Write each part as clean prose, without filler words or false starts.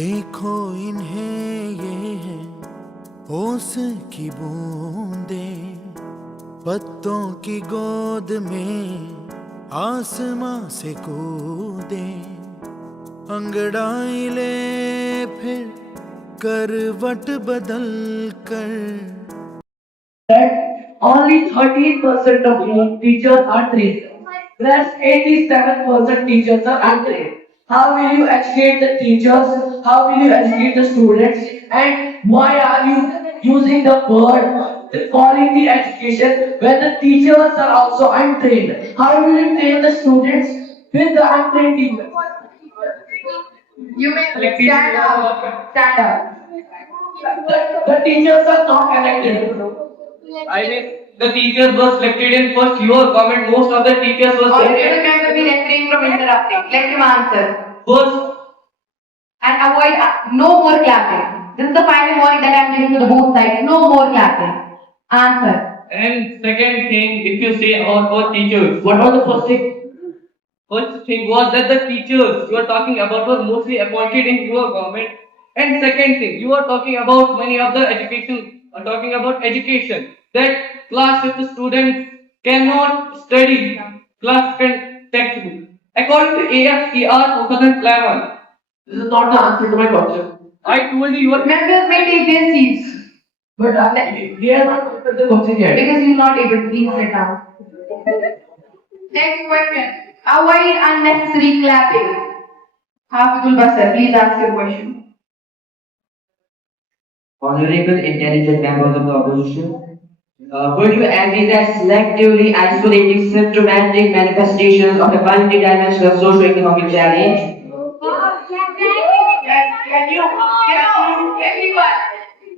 देखो इन्हें ये है ओस की बूंदे, पत्तों की गोद में आसमां से कूदे, अंगड़ाई ले फिर करवट बदल कर। Only 13% of your teachers are trained. Rest 87% teachers are untrained. How will you educate the teachers? How will you educate the students? And why are you using the word the quality education when the teachers are also untrained? How will you train the students with the untrained teachers? You may stand up. Stand up. The teachers are not connected. I mean, the teachers were selected in first your comment. Most of the teachers were selected. Can be refrain from interrupting. Let him answer. First. And avoid no more clapping. This is the final warning that I am giving to the both sides. No more clapping. Answer. And second thing, if you say about teachers, what was the first thing? First thing was that the teachers you are talking about were mostly appointed in your government. And second thing, you are talking about many of the education, talking about education. That class if the student cannot study class can textbook. According to AFER 2011, this is not the answer to my question. I told you your members may take their seats. But they are not answered the question yet. Because you are not able to please sit down. Next question. Avoid unnecessary clapping. Hafidul Basar, please ask your question. Honorable intelligent members of the opposition, would you agree that selectively isolating symptomatic manifestations of a multidimensional socio-economic challenge?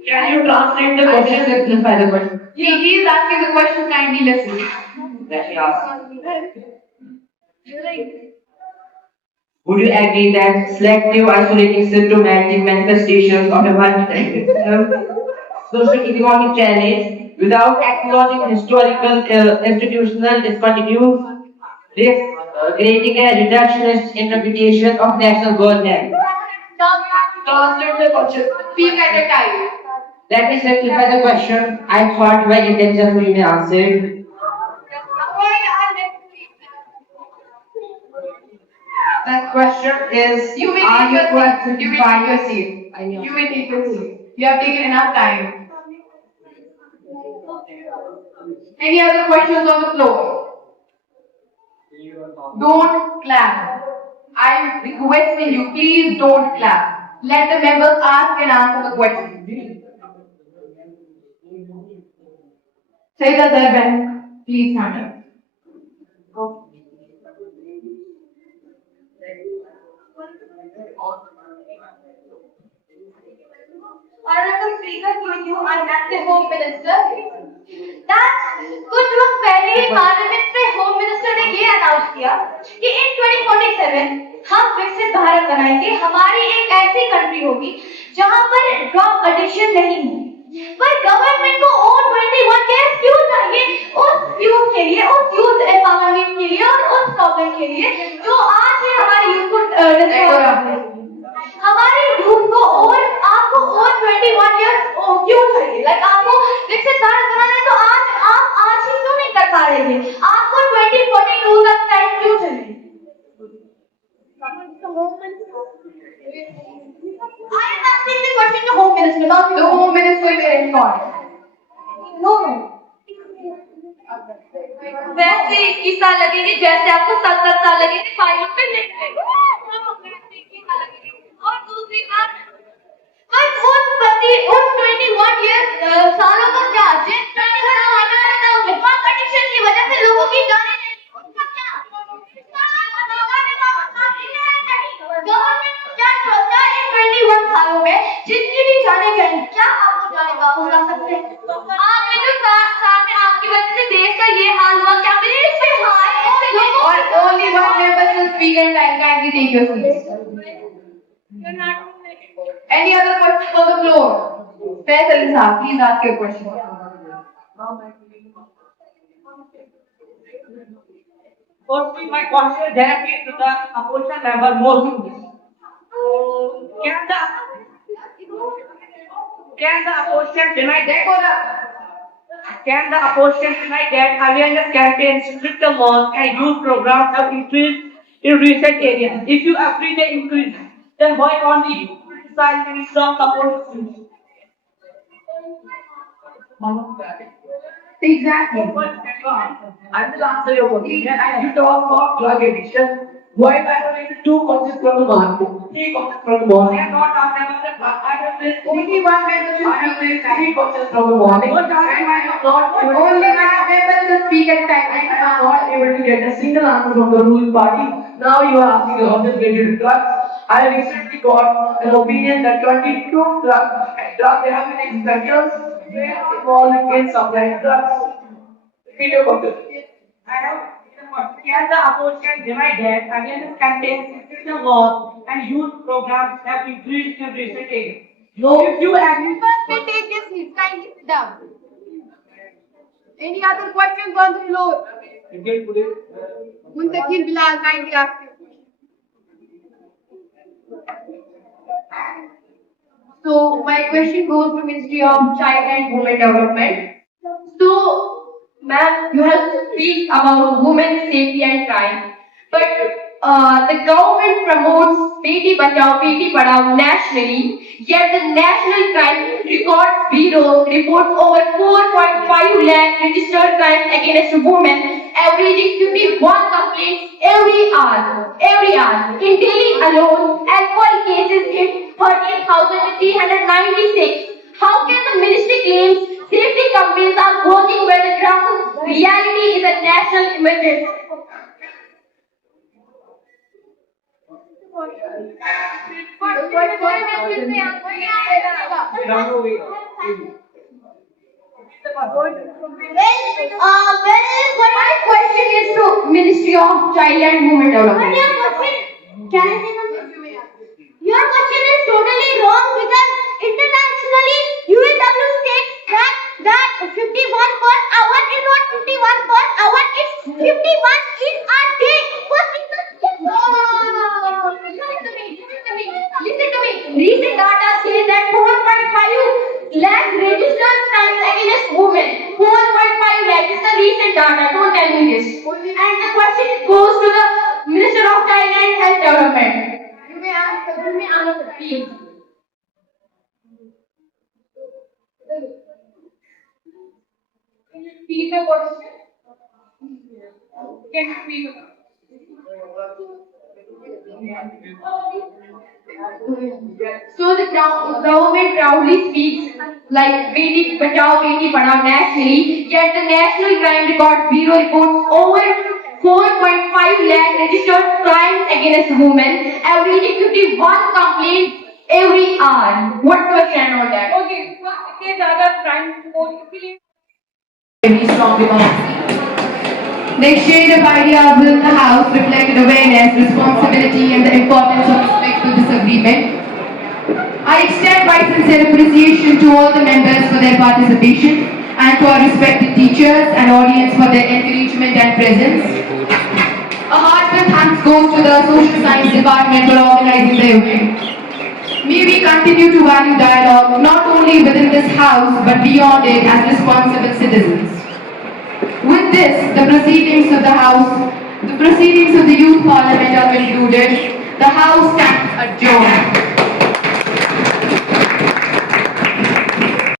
Can you translate the question? Simplify the question. Please ask the question kindly listen. Let me ask. Would you agree that selective isolating symptomatic manifestations of a multidimensional socio-economic challenge without acknowledging historical institutional discontinues risks creating a reductionist interpretation of national governance? Translate the question. Speak at a time. Let me simplify the question. I thought my intelligence will be answered. That question is, You may are take you your seat. You may by take your seat. You may take your seat. You have taken enough time. Any other questions on the floor? Don't clap. I'm requesting you, please don't clap. Let the members ask and answer the question. Saida Darban, please stand up. Honorable Speaker, to you, Honorable Home Minister, that कुछ लोग पहले ही parliament में home minister ने ये announce किया कि इन 2047 हम विकसित भारत बनाएंगे, हमारी एक ऐसी कंट्री होगी जहां पर ड्रग एडिक्शन नहीं होगी। पर गवर्नमेंट को ओन 21 केस क्यों चाहिए उस यूथ के लिए, उस यूथ एम्पावरमेंट के लिए और उस प्रॉब्लम के लिए जो आज है हमारे यूथ को हमारे यूथ को और आपको और 21 इयर्स क्यों चाहिए? लाइक आपको विकसित भारत बनाना है तो आप ही क्यों नहीं कर पा रहे थे? आपको 2042 तक टाइम क्यों चाहिए? I am asking the question to Home Minister, not The Home Minister will respond. no. वैसे 21 साल लगेंगे जैसे आपको 70 साल लगे थे फाइलों पे लिखने और दूसरी बात उस 21 ईयर सालों को क्या जिन 21 कंडीशन की वजह से लोगों की जाने उनका क्या गवर्नमेंट को क्या सोचा इन 21 सालों में जितनी भी जाने गई क्या आपको जाने वापस ला सकते हैं? आपने जो सामने आपकी वजह से देश का ये हाल हुआ क्या मेरे इस पे हाल ऐसे लोगों Or only one member will speak and kindly take your seat. Any other questions on the floor? Faisal Isaac, please ask your question. Firstly, my question directly to the opposition member Moses. Can the Can the opposition deny that? Can the opposition deny that awareness campaigns, stricter laws, and youth programs have increased in recent areas? If you agree they increase, then why only you criticize and strong support? Exactly. I will answer your question. And you talk about drug addiction. Why I have only two courses from the market? Three courses from the morning. I am not talking about the drug. I have placed Only one member will speak three courses from the morning. And I am not able Only one member will speak at a time. I am not able to get a single answer from the ruling party. Now you are asking about the related drugs. I recently got an opinion that 22 drug rehabilitation centers were involved in supplying drugs. Repeat your question. I have can the opposition deny that awareness campaigns, stricter laws, and youth programs have increased in recent years? No. If you agree, First, we take this seat. Kindly sit down. Any other questions on the floor? Muntakir Bilal, kindly ask your question. So my question goes to Ministry of Child and Women Development. So, ma'am, you have to speak about women's safety and crime, but the government promotes Beti Bachao, Beti Padhao nationally, yet the National Crime Records Bureau reports over 4.5 lakh registered crimes against women, averaging 51 complaints every hour. Every hour. In Delhi alone, alcohol cases hit 13,396. How can the ministry claims safety campaigns are working where the ground reality is a national emergency? What my question is to Ministry of Child and Women Development. Can I say something? Your question is totally wrong because internationally UNW states that 51 per hour is not 51 per hour, it's 51 in a day. First it's Listen to me. Recent data says that 4.5 lakh registered crimes against women. 4.5 lakh is the recent data. Don't tell me this. And the question goes to the Minister of Child and Health Development. You may answer, please. Repeat the question. Can you repeat? So the government proudly speaks like Beti Bachao, Beti Padhao nationally, yet the National Crime Records Bureau reports over 4.5 lakh registered crimes against women, averaging 51 complaints every hour. What's your stand on that? okay, so it is other crime report. Very strong democracy. The exchange of ideas within the House reflected awareness, responsibility, and the importance of respectful disagreement. I extend my sincere appreciation to all the members for their participation and to our respected teachers and audience for their encouragement and presence. A heartfelt thanks goes to the Social Science Department for organizing the event. May we continue to value dialogue not only within this House but beyond it as responsible citizens. With this, the proceedings of the Youth Parliament are concluded. The House stands adjourned.